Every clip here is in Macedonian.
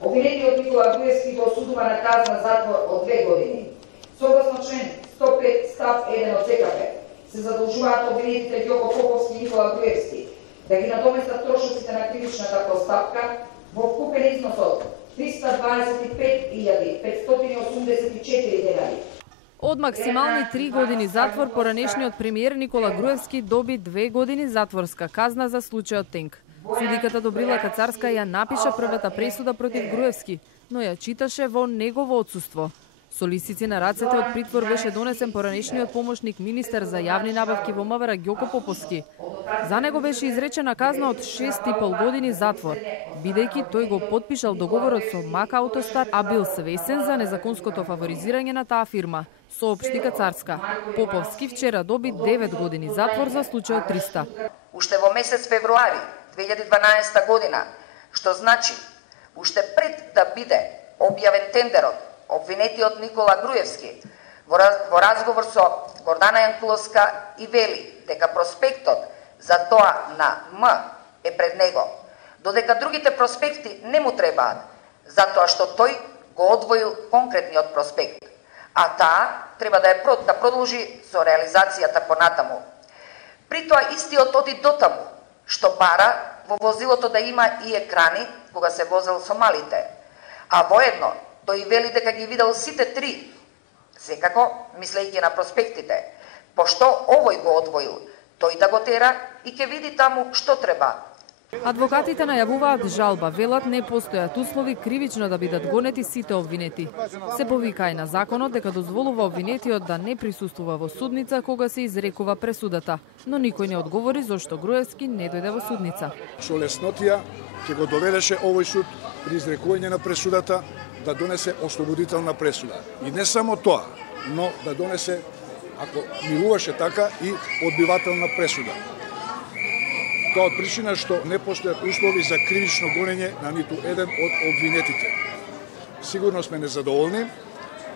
Обвинетиот Никола Груевски го осудува на казна затвор од 2 години. Согласно член 105 став 1 од ЗКП се задолжуваат обвинетите Ѓоко Поповски и Никола Груевски да ги надоместат трошоците на кривичната постапка во вкупен износ од 325.584 денари. Од максимални 3 години затвор поранешниот премиер Никола Груевски доби 2 години затворска казна за случајот Тенк. Судиката Добрила Кацарска ја напиша првата пресуда против Груевски, но ја читаше во негово отсуство. Со лисици на рацете од притвор беше донесен поранешниот помошник министер за јавни набавки во МВР Ѓоко Поповски. За него беше изречена казна од 6,5 години затвор, бидејќи тој го потпишал договорот со МАК Аутостар, а бил свесен за незаконското фаворизирање на таа фирма, соопшти Кацарска. Поповски вчера доби 9 години затвор за случајот 300. Уште во месец февруари 2012 година, што значи уште пред да биде објавен тендерот, обвинетиот Никола Груевски во разговор со Гордана Јанкуловска и вели дека проспектот за тоа на М е пред него, додека другите проспекти не му требаат, затоа што тој го одвоил конкретниот проспект, а таа треба да продолжи со реализацијата понатаму. При тоа истиот оди дотаму, што бара во возилото да има и екрани кога се возел со малите, а воедно тој вели дека ги видел сите 3, секако мислејќи на проспектите, пошто овој го одвоил, тој да го тера и ќе види таму што треба. Адвокатите најавуваат жалба, велат не постојат услови кривично да бидат гонети сите обвинети. Се повика и на законот дека дозволува обвинетиот да не присуствува во судница кога се изрекува пресудата, но никој не одговори зошто Груевски не дојде во судница. Со леснотија ќе го доведеше овој суд при изрекување на пресудата да донесе ослободителна пресуда. И не само тоа, но да донесе, ако милуваше така, и одбивателна пресуда. Тоа од причина што не постојат услови за кривично гонење на ниту еден од обвинетите. Сигурно сме незадоволни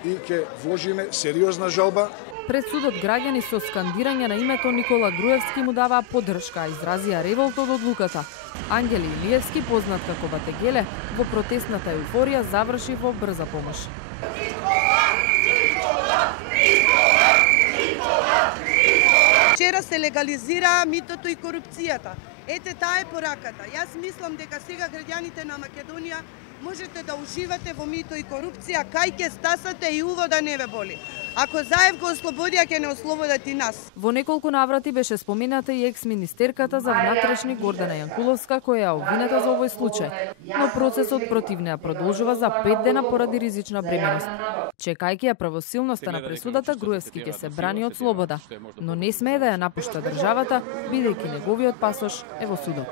и ќе вложиме сериозна жалба. Пред судот граѓани со скандирање на името Никола Груевски му даваа поддршка, изразија револт од одлуката. Ангели Илиевски, познат како Батегеле, во протестната еуфорија заврши во брза помош. Вчера се легализира митото и корупцијата. Ете, таа е пораката. Јас мислам дека сега граѓаните на Македонија можете да уживате во мито и корупција, кај ќе стасате и уво да не ве боли. Ако Заев го ослободија, ќе не ослободат и нас. Во неколку наврати беше спомената и екс-министерката за внатрешни Гордана Јанкуловска, која е обвинета за овој случај. Но процесот против неа продолжува за 5 дена поради ризична бременост. Чекајќи ја правосилноста на пресудата, Груевски ќе се брани од слобода, но не смее да ја напушта државата, бидејќи неговиот пасош е во судот.